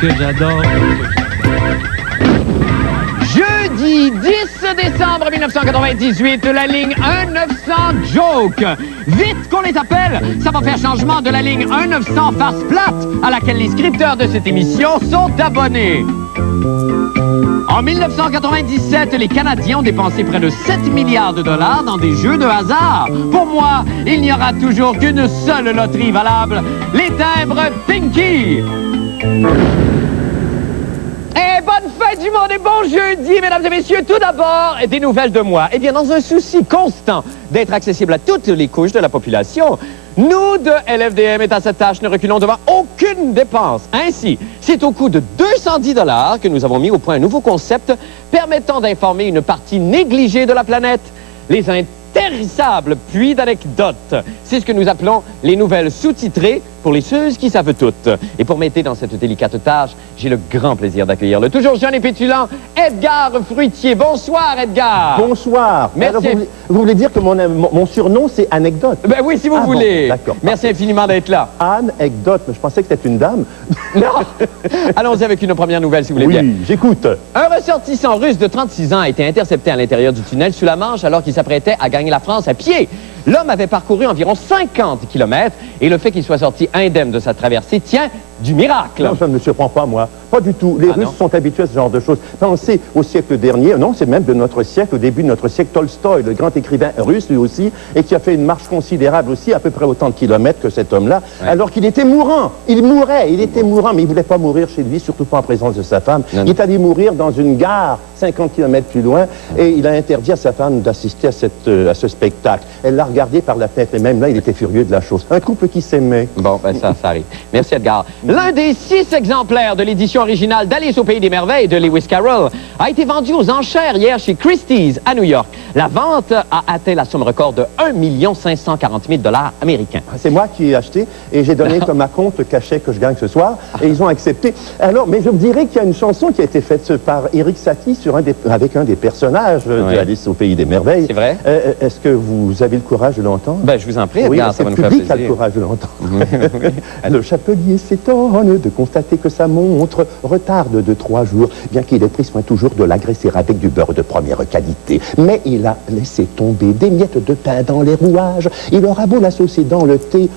Que j'adore. Jeudi 10 décembre 1998, la ligne 1900 Joke. Vite qu'on les appelle, ça va faire changement de la ligne 1900 Farce Plate, à laquelle les scripteurs de cette émission sont abonnés. En 1997, les Canadiens ont dépensé près de 7 milliards de dollars dans des jeux de hasard. Pour moi, il n'y aura toujours qu'une seule loterie valable, les timbres Pinky. Et bonne fête du monde et bon jeudi, mesdames et messieurs. Tout d'abord, des nouvelles de moi. Eh bien, dans un souci constant d'être accessible à toutes les couches de la population, nous de LFDM et à cette tâche ne reculons devant aucune dépense. Ainsi, c'est au coût de 210 $ que nous avons mis au point un nouveau concept permettant d'informer une partie négligée de la planète, les intarissables puits d'anecdotes. C'est ce que nous appelons les nouvelles sous-titrées pour les ceux qui savent toutes. Et pour m'aider dans cette délicate tâche, j'ai le grand plaisir d'accueillir le toujours jeune et pétulant Edgar Fruitier. Bonsoir, Edgar. Bonsoir. Merci. Alors, vous voulez dire que mon surnom, c'est Anecdote? Ben oui, si vous voulez. Bon, d'accord. Merci infiniment d'être là. Anecdote, mais je pensais que c'était une dame. Non. Allons-y avec une première nouvelle, si vous voulez bien. Oui, j'écoute. Un ressortissant russe de 36 ans a été intercepté à l'intérieur du tunnel sous la Manche alors qu'il s'apprêtait à gagner la France à pied. L'homme avait parcouru environ 50 km et le fait qu'il soit sorti indemne de sa traversée tient du miracle. Non, ça ne me surprend pas, moi. Pas du tout. Les Russes sont habitués à ce genre de choses. Pensez au siècle dernier, non, c'est même de notre siècle, au début de notre siècle, Tolstoï, le grand écrivain russe, lui aussi, et qui a fait une marche considérable aussi, à peu près autant de kilomètres que cet homme-là, alors qu'il était mourant. Il mourait, il était mourant, mais il ne voulait pas mourir chez lui, surtout pas en présence de sa femme. Il est allé mourir dans une gare, 50 km plus loin, et il a interdit à sa femme d'assister à ce spectacle. Elle l'a regardé par la fenêtre, et même là, il était furieux de la chose. Un couple qui s'aimait. Bon, ben ça arrive. Merci, Edgar. L'un des 6 exemplaires de l'édition originale d'Alice au Pays des Merveilles de Lewis Carroll a été vendu aux enchères hier chez Christie's à New York. La vente a atteint la somme record de 1 540 000 $ américains. C'est moi qui ai acheté et j'ai donné comme compte le cachet que je gagne ce soir et ils ont accepté. Alors, mais je vous dirais qu'il y a une chanson qui a été faite par Eric Satie avec un des personnages d'Alice au Pays des Merveilles. C'est vrai? Est-ce que vous avez le courage de l'entendre? Ben, je vous en prie, Edgar, ça va nous faire plaisir. C'est le public qui a le courage de l'entendre. Le chapelier s'étonne de constater que sa montre retarde de 3 jours, bien qu'il ait pris soin toujours de l'agresser avec du beurre de première qualité. Mais il a laissé tomber des miettes de pain dans les rouages. Il aura beau la saucer dans le thé,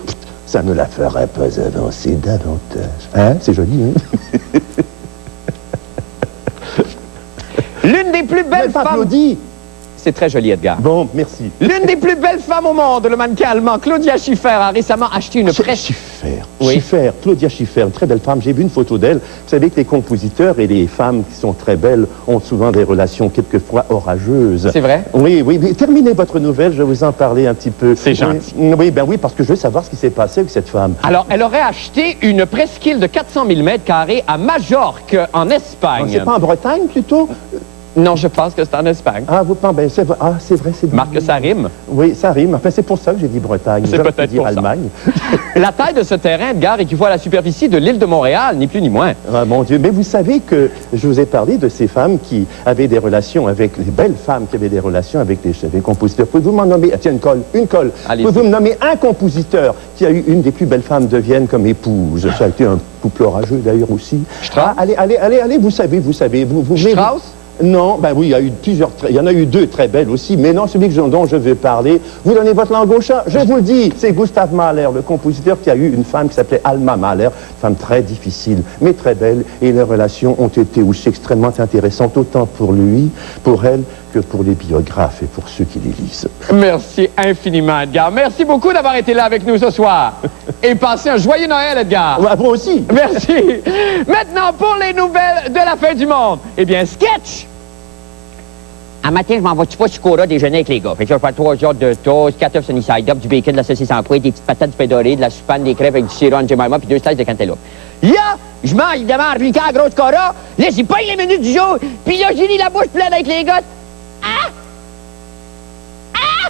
ça ne la ferait pas avancer davantage. Hein? C'est joli, hein? L'une des plus belles femmes... Applaudis. C'est très joli, Edgar. Bon, merci. L'une des plus belles femmes au monde, le mannequin allemand Claudia Schiffer, a récemment acheté une presse... Schiffer, Claudia Schiffer, une très belle femme. J'ai vu une photo d'elle. Vous savez que les compositeurs et les femmes qui sont très belles ont souvent des relations quelquefois orageuses. C'est vrai? Oui, oui. Mais terminez votre nouvelle, je vais vous en parler un petit peu. C'est gentil. Oui, ben oui, parce que je veux savoir ce qui s'est passé avec cette femme. Alors, elle aurait acheté une presqu'île de 400 000 m² à Majorque, en Espagne. C'est pas en Bretagne, plutôt? Non, je pense que c'est en Espagne. Ah, vous pensez, ben, c'est vrai, c'est bien. Marc, ça rime. Oui, ça rime. Enfin, c'est pour ça que j'ai dit Bretagne. C'est peut-être dire pour Allemagne. La taille de ce terrain, Edgar, équivaut à la superficie de l'île de Montréal, ni plus ni moins. Ah, mon Dieu. Mais vous savez que je vous ai parlé de ces femmes qui avaient des relations avec, les belles femmes qui avaient des relations avec des compositeurs. Pouvez-vous m'en nommer, tiens, une colle. Pouvez-vous me nommer un compositeur qui a eu une des plus belles femmes de Vienne comme épouse? Ça a été un couple orageux, d'ailleurs, aussi. Strauss? Ah, allez, vous savez. Strauss? Non, ben oui, il y en a eu 2 très belles aussi, mais non, celui dont je veux parler, vous donnez votre langue au chat, je vous le dis, c'est Gustav Mahler, le compositeur qui a eu une femme qui s'appelait Alma Mahler, une femme très difficile, mais très belle, et les relations ont été aussi extrêmement intéressantes, autant pour lui, pour elle, que pour les biographes et pour ceux qui les lisent. Merci infiniment, Edgar. Merci beaucoup d'avoir été là avec nous ce soir. Et passez un joyeux Noël, Edgar. Ouais, vous aussi. Merci. Maintenant, pour les nouvelles de la fin du monde. Eh bien, sketch. Un matin, je m'en vais pas sur Cora déjeuner avec les gars. Fait que là, je fais 3 sortes de toast, 4 œufs sunny side up, du bacon, de la saucisse en poêle, des petites patates du pain doré, de la soupane, des crêpes avec du sirop en Jemima, puis 2 slices de cantaloupe. Là, je mange évidemment un repas à grosse Cora. Là, j'ai pas les menus du jour. Puis là, j'ai la bouche pleine avec les gars. Ah! Ah!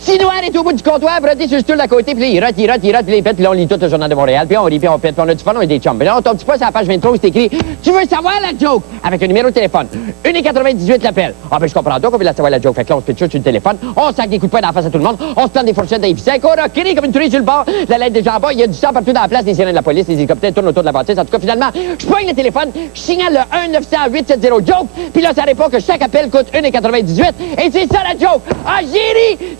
Tinoir est au bout du comptoir, brodé sur le stool d'à côté, puis là, il rote, puis là, il pète, puis là, on lit tout le journal de Montréal, puis on rit, puis on pète, puis on a du fun, on a des chums. Puis là, on tombe pas sur la page 23 où c'est écrit « Tu veux savoir la joke? » avec un numéro de téléphone. 1,98 l'appel. Ah, ben, je comprends pas qu'on veut la savoir la joke. Fait que là, on se pitch sur le téléphone, on sac des coups de poing dans la face à tout le monde, on se plante des fourchettes d'épicé, on crie comme une tuerie sur le bord, la lettre de jambon, il y a du sang partout dans la place, des sirènes de la police, les hélicoptères tournent autour de la bâtisse. En tout cas, finalement, je poigne le téléphone, je signale le 1-900-870 joke, puis là, ça répond que chaque appel coûte 1,98 et c'est ça la joke. Ah, j'ai ri!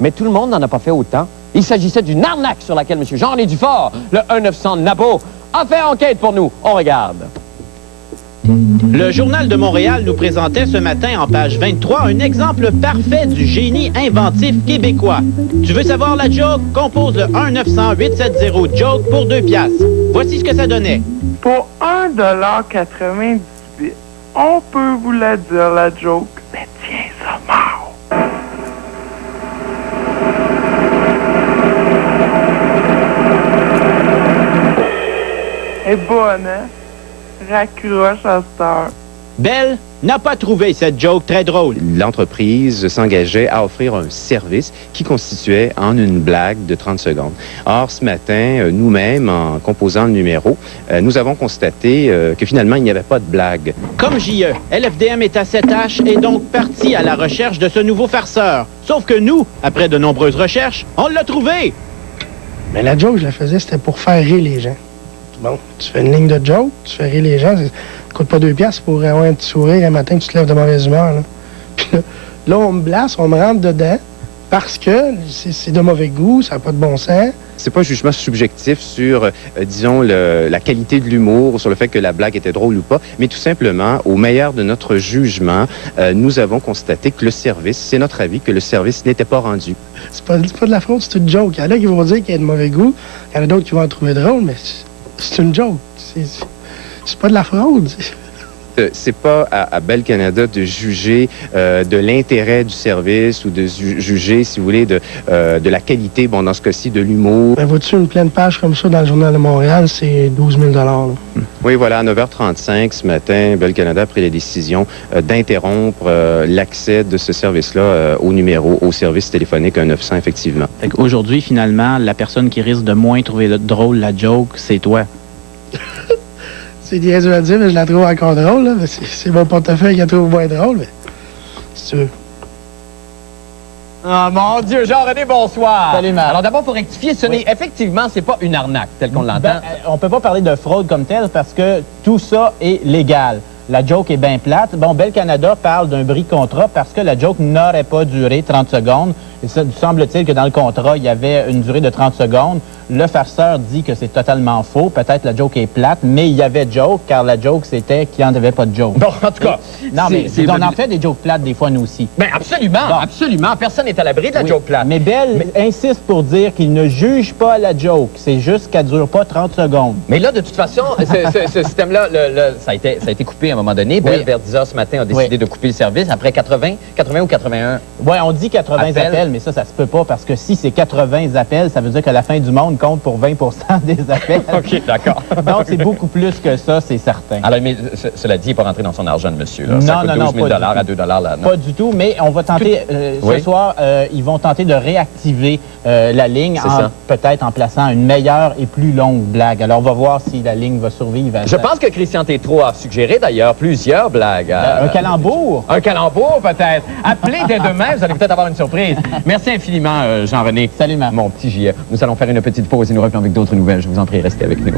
Mais tout le monde n'en a pas fait autant. Il s'agissait d'une arnaque sur laquelle M. Jean-René Dufort, le 1-900 Nabo, a fait enquête pour nous. On regarde. Le Journal de Montréal nous présentait ce matin en page 23 un exemple parfait du génie inventif québécois. Tu veux savoir la joke? Compose le 1-900-870-JOKE pour 2 piastres. Voici ce que ça donnait. Pour 1,98 $, on peut vous la dire, la joke. Mais tiens, ça mord. Elle est bonne, hein? Raccroche à cette heure. Belle n'a pas trouvé cette joke très drôle. L'entreprise s'engageait à offrir un service qui constituait en une blague de 30 secondes. Or, ce matin, nous-mêmes, en composant le numéro, nous avons constaté que finalement, il n'y avait pas de blague. Comme JE, LFDM est à 7H et donc parti à la recherche de ce nouveau farceur. Sauf que nous, après de nombreuses recherches, on l'a trouvé! Mais la joke, je la faisais, c'était pour faire rire les gens. Bon, tu fais une ligne de joke, tu fais rire les gens, ça coûte pas 2 piastres pour avoir un petit sourire un matin que tu te lèves de mauvaise humeur. Là. Puis là, on me blasse, on me rentre dedans parce que c'est de mauvais goût, ça n'a pas de bon sens. C'est pas un jugement subjectif sur, disons, la qualité de l'humour, sur le fait que la blague était drôle ou pas, mais tout simplement, au meilleur de notre jugement, nous avons constaté que le service, c'est notre avis, que le service n'était pas rendu. C'est pas de la fraude, c'est une joke. Il y en a qui vont dire qu'il y a de mauvais goût, il y en a d'autres qui vont en trouver drôle, mais c'est une joke. C'est pas de la fraude. C'est pas à Bell Canada de juger de l'intérêt du service ou de juger, si vous voulez, de la qualité, bon, dans ce cas-ci, de l'humour. Ben, vois-tu, une pleine page comme ça dans le Journal de Montréal, c'est 12 000 $. Oui, voilà, à 9h35 ce matin, Bell Canada a pris la décision d'interrompre l'accès de ce service-là au service téléphonique 1-900, effectivement. Aujourd'hui, finalement, la personne qui risque de moins trouver drôle la joke, c'est toi. C'est niaiseux à dire, mais je la trouve encore drôle. Là. C'est mon portefeuille qui la trouve moins drôle, mais si tu veux. Oh mon Dieu, Jean-René, bonsoir. Salut, Marc. Alors d'abord, pour rectifier, effectivement, c'est pas une arnaque, telle qu'on l'entend. Ben, on peut pas parler de fraude comme telle parce que tout ça est légal. La joke est bien plate. Bon, Bell Canada parle d'un bris contrat parce que la joke n'aurait pas duré 30 secondes. Et ça, semble-t-il que dans le contrat, il y avait une durée de 30 secondes. Le farceur dit que c'est totalement faux. Peut-être la joke est plate, mais il y avait joke, car la joke, c'était qu'il n'y en avait pas de joke. Bon, en tout cas... Non, mais on en fait des jokes plates des fois, nous aussi. Bien, absolument, bon. Absolument. Personne n'est à l'abri de la joke plate. Mais Bell insiste pour dire qu'il ne juge pas la joke. C'est juste qu'elle ne dure pas 30 secondes. Mais là, de toute façon, ce système-là, ça a été coupé à un moment donné. Bell, vers 10 h ce matin, a décidé de couper le service après 80 ou 81. Oui, on dit 80 appels, mais ça se peut pas parce que si c'est 80 appels, ça veut dire que la fin du monde compte pour 20 des appels. OK, d'accord. Donc, c'est beaucoup plus que ça, c'est certain. Alors, mais cela dit, il n'est pas rentré dans son argent, le monsieur. Là. Non, ça coûte non, 12 000 à 2 $. Là, pas du tout, mais on va tenter, ce soir, ils vont tenter de réactiver la ligne, peut-être en plaçant une meilleure et plus longue blague. Alors, on va voir si la ligne va survivre. Je pense que Christian Tétrault a suggéré, d'ailleurs, plusieurs blagues. Un calembour? Un calembour, peut-être. Appelez dès demain, vous allez peut-être avoir une surprise. Merci infiniment, Jean-René. Salut, Marc. Mon petit JF. Nous allons faire une petite pause et nous revenons avec d'autres nouvelles. Je vous en prie, restez avec nous.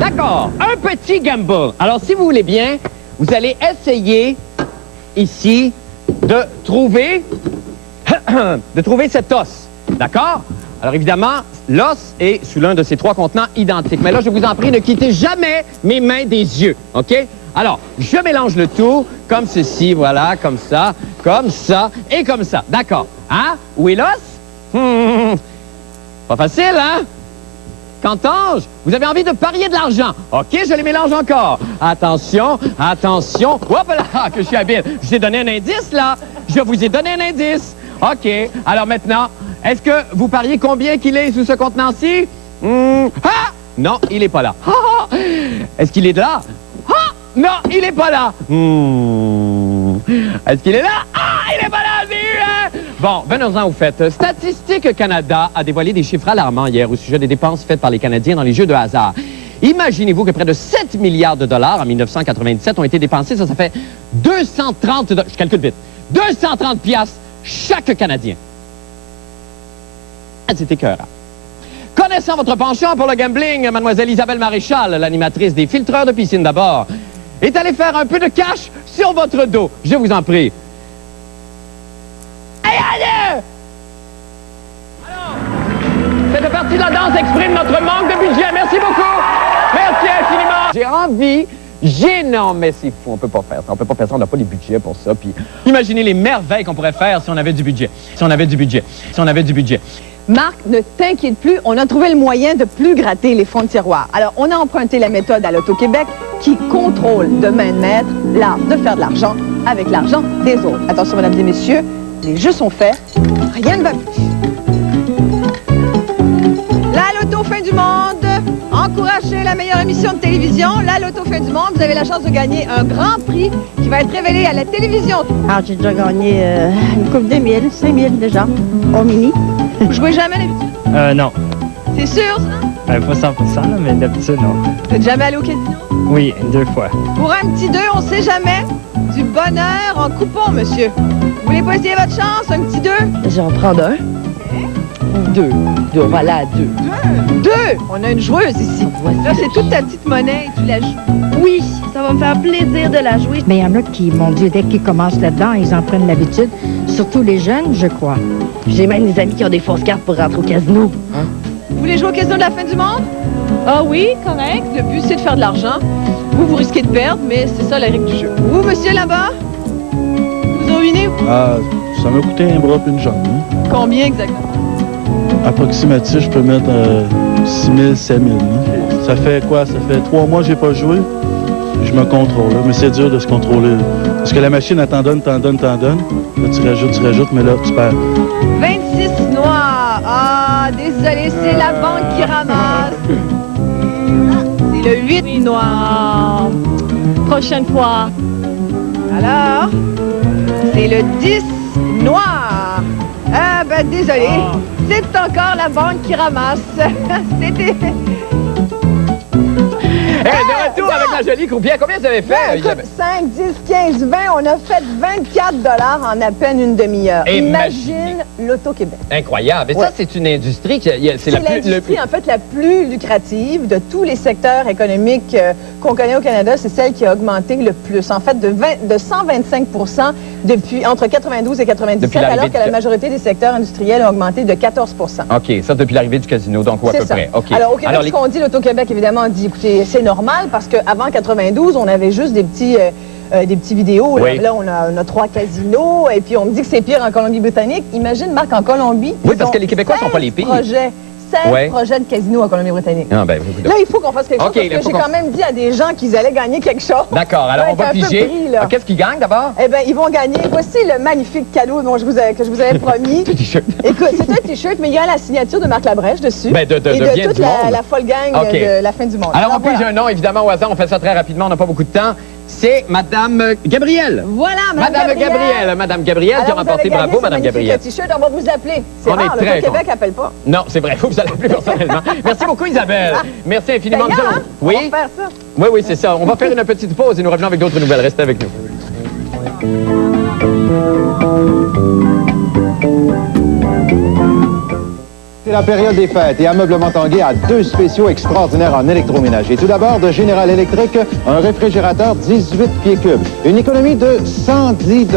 D'accord. Un petit gamble. Alors, si vous voulez bien, vous allez essayer ici de trouver cet os. D'accord? Alors évidemment, l'os est sous l'un de ces 3 contenants identiques. Mais là, je vous en prie, ne quittez jamais mes mains des yeux, OK? Alors, je mélange le tout comme ceci, voilà, comme ça et comme ça. D'accord. Hein? Où est l'os? Pas facile, hein? Qu'entends-je? Vous avez envie de parier de l'argent. OK, je les mélange encore. Attention, attention. Hop là, que je suis habile. Je vous ai donné un indice, là. Je vous ai donné un indice. OK. Alors maintenant, est-ce que vous pariez combien qu'il est sous ce contenant-ci? Ah! Non, il n'est pas là. Est-ce qu'il est là? Ah! Non, il n'est pas là. Est-ce qu'il est là? Ah, il n'est pas là, j'ai eu, hein? Bon, venons-en au fait. Statistique Canada a dévoilé des chiffres alarmants hier au sujet des dépenses faites par les Canadiens dans les jeux de hasard. Imaginez-vous que près de 7 milliards de dollars en 1997 ont été dépensés. Ça fait 230... Je calcule vite. 230 piastres chaque Canadien. C'est écœurant. Connaissant votre penchant pour le gambling, mademoiselle Isabelle Maréchal, l'animatrice des filtreurs de piscine d'abord, est allée faire un peu de cash sur votre dos. Je vous en prie. Allez! Alors, cette partie de la danse exprime notre manque de budget. Merci beaucoup. Merci infiniment. J'ai envie... non, mais c'est fou, on peut pas faire ça. On peut pas faire ça, on n'a pas les budgets pour ça. Puis imaginez les merveilles qu'on pourrait faire si on avait du budget. Si on avait du budget. Si on avait du budget. Marc, ne t'inquiète plus, on a trouvé le moyen de plus gratter les fonds de tiroir. Alors, on a emprunté la méthode à l'Auto-Québec qui contrôle de main de maître l'art de faire de l'argent avec l'argent des autres. Attention, mesdames et messieurs, les jeux sont faits, rien ne va plus. La Loto Fin du Monde, encouragez la meilleure émission de télévision. La Loto Fin du Monde, vous avez la chance de gagner un grand prix qui va être révélé à la télévision. Ah, j'ai déjà gagné une coupe de 1000, 5000 déjà, au mini. Vous jouez jamais d'habitude? Non. C'est sûr, ça? Pas 100%, là, mais d'habitude, non. Vous êtes jamais allé au casino? Oui, 2 fois. Pour un petit 2, on sait jamais. Du bonheur en coupon, monsieur. Vous voulez pas essayer votre chance, un petit 2? J'en prends un. 2. Voilà, 2. 2? On a une joueuse ici. Là, c'est toute ta petite monnaie et tu la joues. Oui, ça va me faire plaisir de la jouer. Mais il y en a qui, mon Dieu, dès qu'ils commencent là-dedans, ils en prennent l'habitude. Surtout les jeunes, je crois. J'ai même des amis qui ont des fausses cartes pour rentrer au casino. Hein? Vous voulez jouer au casino de la fin du monde? Ah oui, correct. Le but, c'est de faire de l'argent. Vous risquez de perdre, mais c'est ça la règle du jeu. Vous, monsieur, là-bas? Vous avez ruiné? Ah, ça m'a coûté un bras et une jambe. Hein? Combien exactement? Approximatif, je peux mettre 6 000, 7 000. Hein? Ça fait quoi? Ça fait 3 mois que j'ai pas joué. Je me contrôle, là. Mais c'est dur de se contrôler. Là. Parce que la machine, elle t'en donne. Là, tu rajoutes, mais là, tu perds. 26 noirs. Ah, désolé, c'est la banque qui ramasse. C'est le 8 noir. Prochaine fois. Alors, c'est le 10 noir. Ah, ben, désolé. C'est encore la banque qui ramasse. C'était... de retour avec la jolie croupière. Combien vous avez fait? Écoute, 5, 10, 15, 20. On a fait 24 $ en à peine une demi-heure. Imagine l'Auto-Québec. Incroyable. Et ça, c'est une industrie qui... C'est l'industrie, en fait, la plus lucrative de tous les secteurs économiques qu'on connaît au Canada. C'est celle qui a augmenté le plus. En fait, de 125 % depuis entre 92 et 97, alors que la majorité des secteurs industriels ont augmenté de 14 %. OK. Ça, depuis l'arrivée du casino, donc, ou à peu près. OK. Alors, au Québec, ce qu'on dit, l'Auto-Québec, évidemment, on dit, écoutez, c'est normal parce qu'avant 92, on avait juste des petits vidéos. Oui. Là, on a 3 casinos et puis on me dit que c'est pire en Colombie-Britannique. Imagine, Marc, en Colombie, oui, parce que les Québécois sont pas les pires. 16 projets de casino en Colombie-Britannique. Ah, ben, là, il faut qu'on fasse quelque chose parce que j'ai quand même dit à des gens qu'ils allaient gagner quelque chose. D'accord, alors on va piger. Qu'est-ce qu'ils gagnent d'abord? Eh bien, ils vont gagner. Voici le magnifique cadeau que je vous avais promis. Écoute, c'est un T-shirt, mais il y a la signature de Marc Labrèche dessus. Ben, de et de toute la folle gang de la fin du monde. Alors, on pige un nom, évidemment, au hasard. On fait ça très rapidement, on n'a pas beaucoup de temps. C'est Madame Gabrielle. Voilà, Madame Gabrielle. Madame Gabrielle qui a remporté. Bravo, Madame Gabrielle. On va vous appeler. C'est rare, le Québec n'appelle pas. Non, c'est vrai, vous allez appeler personnellement. Merci beaucoup, Isabelle. Merci infiniment. Oui? On va faire ça. Oui, c'est ça. On va faire une petite pause et nous revenons avec d'autres nouvelles. Restez avec nous. la période des fêtes et Ameublement Tanguay a 2 spéciaux extraordinaires en électroménager. Tout d'abord, de Général Electric, un réfrigérateur 18 pieds cubes. Une économie de 110 $.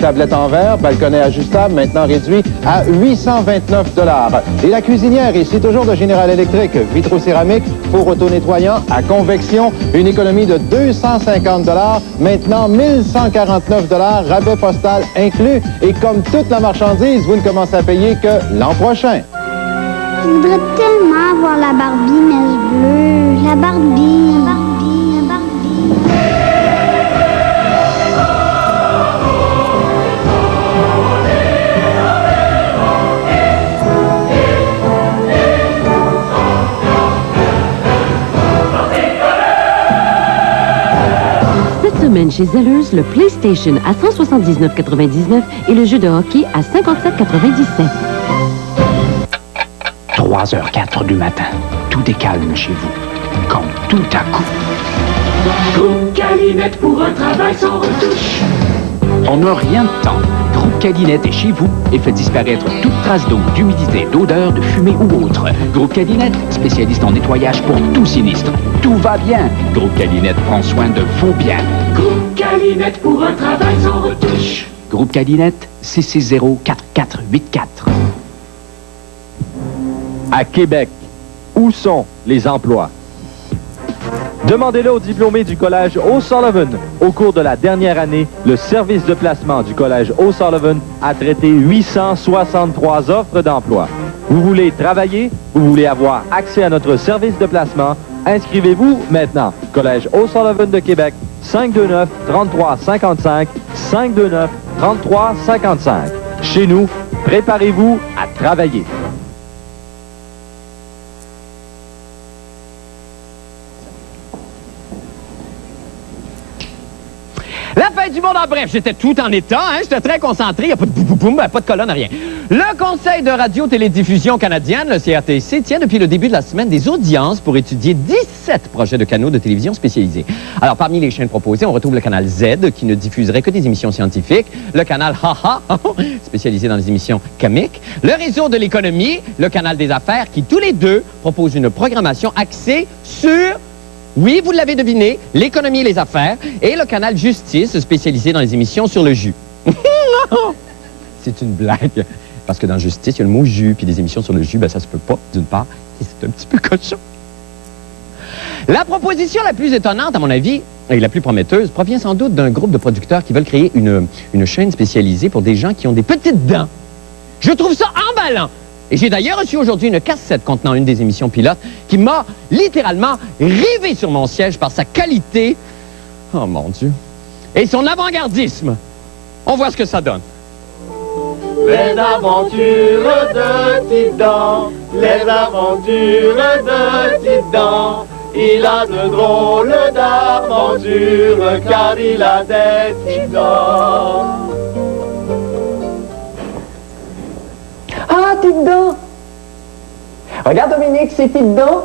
Tablette en verre, balconnet ajustable, maintenant réduit à 829 $. Et la cuisinière, ici toujours de Général Electric, vitrocéramique, four auto-nettoyant à convection, une économie de 250 $, maintenant 1149 $, rabais postal inclus. Et comme toute la marchandise, vous ne commencez à payer que l'an prochain. Je voudrais tellement avoir la Barbie mèche bleue. La Barbie. La Barbie. La Barbie. Cette semaine chez Zellers, le PlayStation à 179,99 et le jeu de hockey à 57,97. 3h04 du matin. Tout est calme chez vous. Quand tout à coup... Groupe Calinette pour un travail sans retouche. On n'a rien de temps. Groupe Calinette est chez vous et fait disparaître toute trace d'eau, d'humidité, d'odeur, de fumée ou autre. Groupe Calinette, spécialiste en nettoyage pour tout sinistre. Tout va bien. Groupe Calinette prend soin de vos biens. Groupe Calinette pour un travail sans retouche. Groupe Calinette, 660-4484. À Québec, où sont les emplois? Demandez-le aux diplômés du Collège O'Sullivan. Au cours de la dernière année, le service de placement du Collège O'Sullivan a traité 863 offres d'emploi. Vous voulez travailler? Vous voulez avoir accès à notre service de placement? Inscrivez-vous maintenant. Collège O'Sullivan de Québec, 529-3355, 529-3355. Chez nous, préparez-vous à travailler. La fête du monde en bref, j'étais tout en état, hein? J'étais très concentré, il n'y a pas de boum, pas de colonne, rien. Le Conseil de radio-télédiffusion canadienne, le CRTC, tient depuis le début de la semaine des audiences pour étudier 17 projets de canaux de télévision spécialisés. Alors, parmi les chaînes proposées, on retrouve le canal Z, qui ne diffuserait que des émissions scientifiques, le canal HaHa, spécialisé dans les émissions comiques, le réseau de l'économie, le canal des affaires, qui tous les deux proposent une programmation axée sur... Oui, vous l'avez deviné, l'économie et les affaires, et le canal Justice, spécialisé dans les émissions sur le jus. C'est une blague, parce que dans Justice, il y a le mot jus, puis des émissions sur le jus, ben ça se peut pas, d'une part, et c'est un petit peu cochon. La proposition la plus étonnante, à mon avis, et la plus prometteuse, provient sans doute d'un groupe de producteurs qui veulent créer une chaîne spécialisée pour des gens qui ont des petites dents. Je trouve ça emballant. Et j'ai d'ailleurs reçu aujourd'hui une cassette contenant une des émissions pilotes qui m'a littéralement rivé sur mon siège par sa qualité, oh mon Dieu, et son avant-gardisme. On voit ce que ça donne. Les aventures de Tidon, les aventures de Tidon. Il a de drôles d'aventures car il a des Tidons. Ah, Tidon! Regarde, Dominique, c'est Tidon.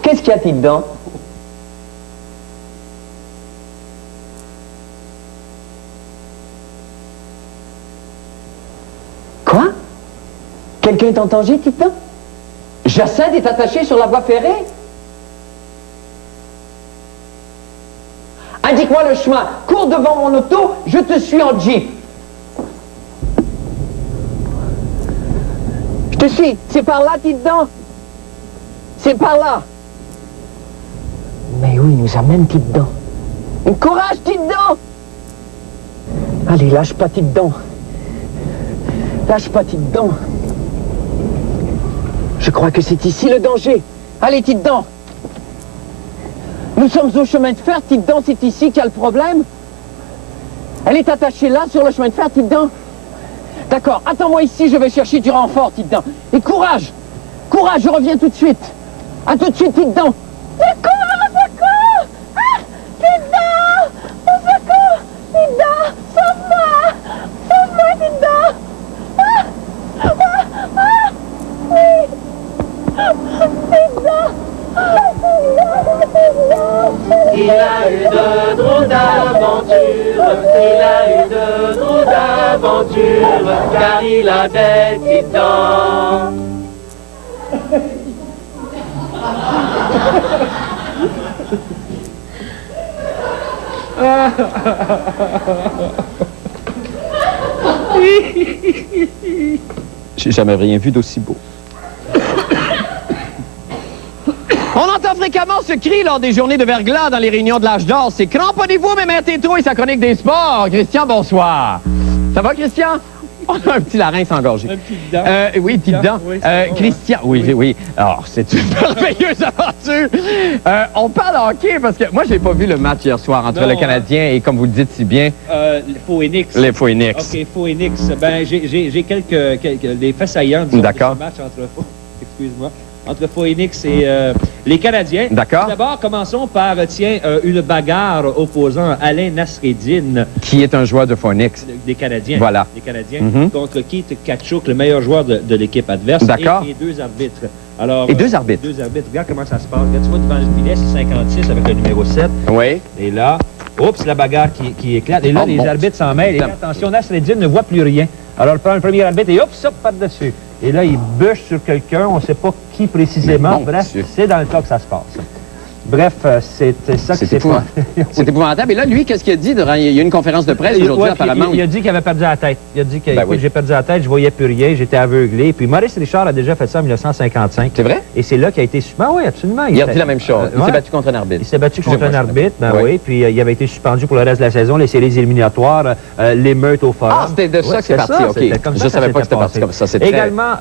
Qu'est-ce qu'il y a, Tidon? Quoi? Quelqu'un est en danger, Tidon? Jacinthe est attaché sur la voie ferrée? Indique-moi le chemin. Cours devant mon auto, je te suis en jeep. Je te suis. C'est par là, Tidon. C'est par là. Mais où il nous amène, Tidon? Courage, Tidon. Allez, lâche pas, Tidon. Lâche pas, Tidon. Je crois que c'est ici le danger. Allez, Tidon. Nous sommes au chemin de fer, Tidon. C'est ici qu'il y a le problème. Elle est attachée là, sur le chemin de fer, Tidon. D'accord, attends-moi ici, je vais chercher du renfort, Tidon. Et courage! Courage, je reviens tout de suite. À tout de suite, Tidon. Secours, secours! Ah! Tidon! Au secours! Tidon! Sauve-moi! Sauve-moi, Tidon! Ah! Ah! Ah! Oui! Tidon! Il a eu de drôles d'aventures, il a eu de drôles d'aventures. l'aventure, car il a des petites dents. J'ai jamais rien vu d'aussi beau. On entend fréquemment ce cri lors des journées de verglas dans les réunions de l'âge d'or. C'est cramponnez-vous, Mémère Tétro et sa chronique des sports. Christian, bonsoir. Ça va, Christian? On a un petit larynx engorgé. Un petit dent. Oui, petite dent. Oui, Christian, oui. Alors, c'est une merveilleuse aventure. On parle hockey parce que moi, j'ai pas vu le match hier soir entre le Canadien et, comme vous le dites si bien... les Phoenix. Les Phoenix. OK, Phoenix. Ben, j'ai des faits saillants de ce match entre Phoenix et les Canadiens. D'accord. D'abord, commençons par, une bagarre opposant Alain Nasreddine. Qui est un joueur de Phoenix. Des Canadiens. Voilà. Des Canadiens. Contre Keith Tkachuk, le meilleur joueur de l'équipe adverse. D'accord. Et deux arbitres. Alors, et deux arbitres. Deux arbitres. Regarde comment ça se passe. Regarde, tu vois, devant le filet, c'est 56 avec le numéro 7. Oui. Et là, oups, la bagarre qui éclate. Et là, les arbitres s'en mêlent. Et là, attention, Nasreddine ne voit plus rien. Alors, il prend le premier arbitre et hop, ça par-dessus. Et là, il bûche sur quelqu'un, on ne sait pas qui précisément. Bref, c'est dans le cas que ça se passe. Bref, c'est ça qui s'est passé. C'est épouvantable. Et là, lui, qu'est-ce qu'il a dit? Il y a eu une conférence de presse aujourd'hui, apparemment. Il a dit qu'il avait perdu la tête. Il a dit que j'ai perdu la tête, je voyais plus rien, j'étais aveuglé. Puis Maurice Richard a déjà fait ça en 1955. C'est vrai? Et c'est là qu'il a été... Ben oui, absolument. Il a dit la même chose. Il s'est battu contre un arbitre. Il s'est battu contre un arbitre, oui. Puis il avait été suspendu pour le reste de la saison, les séries éliminatoires, l'émeute au forum. Ah, c'était de ça que c'est parti, OK. Je ne savais pas que c'était parti comme ça. Également,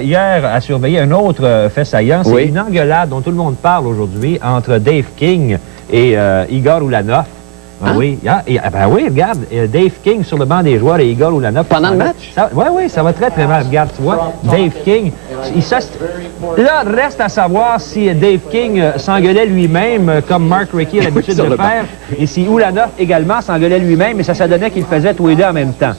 hier, à surveiller un autre fait saillant, c'est une engueulade dont tout le monde parle aujourd'hui entre Dave King et Igor Ulanov. Hein? Oui, regarde, Dave King sur le banc des joueurs et Igor Ulanov. Pendant le match? Oui, ça va très mal. Regarde, tu vois, Dave King, là, reste à savoir si Dave King s'engueulait lui-même, comme Mark Recchi a l'habitude de faire, et si Ulanov également s'engueulait lui-même, et ça donnait qu'il faisait tous les deux en même temps.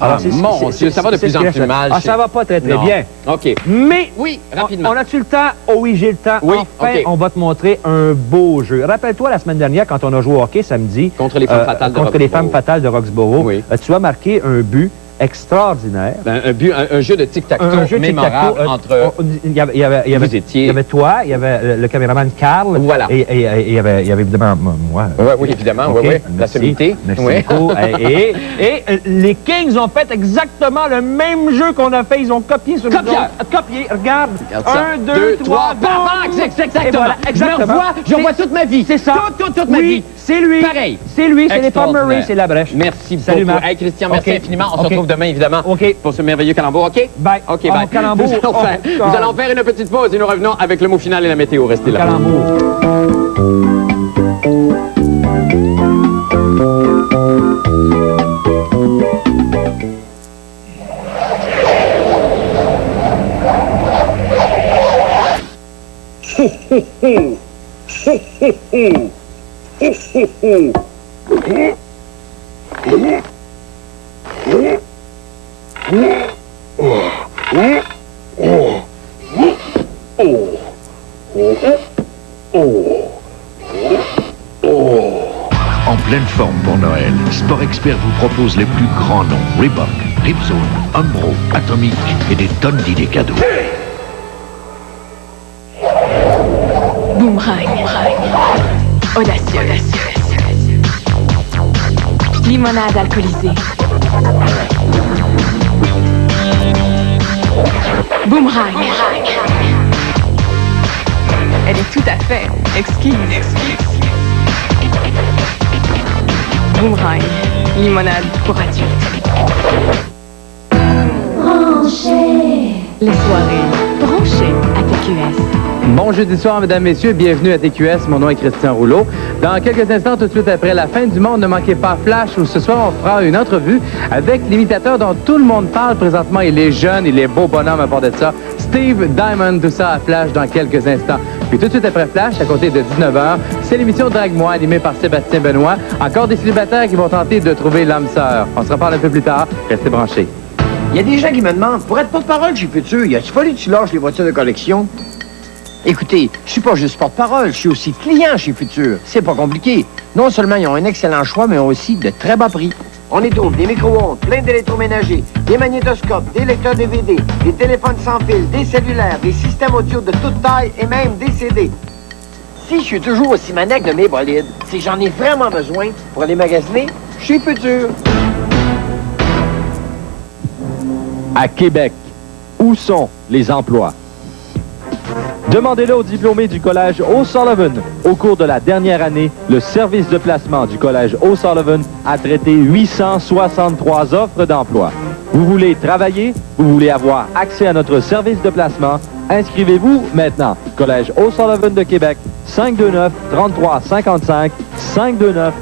Alors, mon Dieu, ça va de plus en plus mal. Ah, ça va pas très bien. OK. Mais, oui, rapidement. On a-tu le temps? Oh oui, j'ai le temps. Oui, enfin, on va te montrer un beau jeu. Rappelle-toi, la semaine dernière, quand on a joué au hockey samedi, contre les femmes fatales de Roxborough. Contre les femmes fatales de Roxborough. Oui. Tu as marqué un but extraordinaire. Un jeu de tic-tac-toe mémorable entre... Il y avait toi, il y avait le caméraman Carl. Voilà. Et il y avait évidemment moi. Oui, évidemment, oui. La sommité. Merci beaucoup. Et les Kings ont fait exactement le même jeu qu'on a fait. Ils ont copié sur le copié, regarde. 1, 2, 3, exactement. Je vois toute ma vie. C'est ça. Toute ma vie. C'est lui. Pareil. C'est lui, c'est les Paul Murray, c'est la brèche. Merci beaucoup. Hey, Christian, merci infiniment. On se retrouve demain, évidemment, pour ce merveilleux calembour. OK? Bye. OK, bye. Nous allons faire une petite pause et nous revenons avec le mot final et la météo. Restez là. Calembour. En pleine forme pour Noël, Sport Expert vous propose les plus grands noms. Reebok, Ripzone, Umbro, Atomic et des tonnes d'idées cadeaux. Boomerang. Audacieux. Limonade alcoolisée. Boomerang. Elle est tout à fait exquise. Boomerang. Limonade pour adultes. Branché. Les soirées branchées à TQS. Bon jeudi soir, mesdames, messieurs, bienvenue à TQS. Mon nom est Christian Rouleau. Dans quelques instants, tout de suite après la fin du monde, ne manquez pas Flash, où ce soir, on fera une entrevue avec l'imitateur dont tout le monde parle présentement. Il est jeune, il est beau bonhomme à part de ça. Steve Diamond, tout ça à Flash dans quelques instants. Puis tout de suite après Flash, à côté de 19h, c'est l'émission Drague-moi, animée par Sébastien Benoît. Encore des célibataires qui vont tenter de trouver l'âme sœur. On se reparle un peu plus tard. Restez branchés. Il y a des gens qui me demandent, pour être porte-parole chez Futur, il a-t-il fallu que tu lâches les voitures de collection? Écoutez, je suis pas juste porte-parole, je suis aussi client chez Futur. C'est pas compliqué. Non seulement ils ont un excellent choix, mais ils ont aussi de très bas prix. On y trouve des micro-ondes, plein d'électroménagers, des magnétoscopes, des lecteurs DVD, des téléphones sans fil, des cellulaires, des systèmes audio de toute taille et même des CD. Si je suis toujours aussi maniaque de mes bolides, c'est que j'en ai vraiment besoin pour aller magasiner chez Futur. À Québec, où sont les emplois? Demandez-le aux diplômés du Collège O'Sullivan. Au cours de la dernière année, le service de placement du Collège O'Sullivan a traité 863 offres d'emploi. Vous voulez travailler? Vous voulez avoir accès à notre service de placement? Inscrivez-vous maintenant. Collège O'Sullivan de Québec, 529-3355, 529-3355.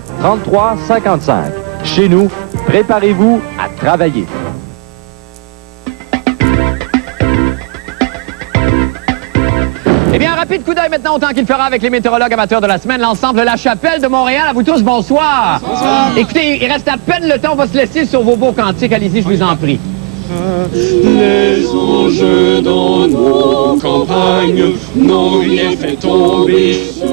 Chez nous, préparez-vous à travailler. Eh bien, un rapide coup d'œil maintenant au temps qu'il fera avec les météorologues amateurs de la semaine, l'ensemble de la Chapelle de Montréal. À vous tous, bonsoir. Bonsoir. Écoutez, il reste à peine le temps, on va se laisser sur vos beaux cantiques. Allez-y, je vous en prie. Les enjeux dans nos campagnes n'ont rien fait tomber sur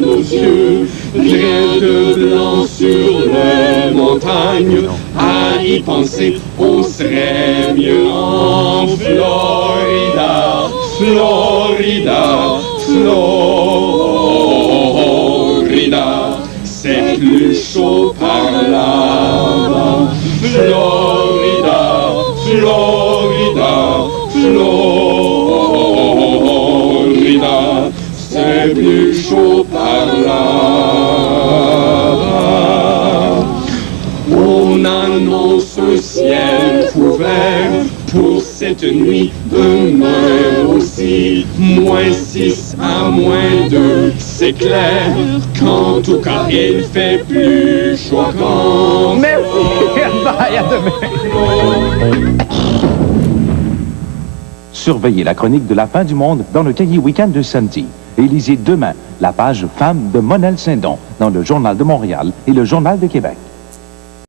nos yeux. Rien de blanc sur les montagnes. À y penser, on serait mieux en Florida. Florida, Florida, c'est plus chaud par là-bas. Florida, Florida, Florida, c'est plus chaud par là-bas. On annonce un ciel couvert pour cette nuit, demain aussi, -6 à -2, c'est clair, qu'en tout cas il fait plus chaud qu'en... Merci, bye, à demain. Surveillez la chronique de la fin du monde dans le cahier Week-end de samedi. Et lisez demain la page Femmes de Monel Saint-Don dans le Journal de Montréal et le Journal de Québec.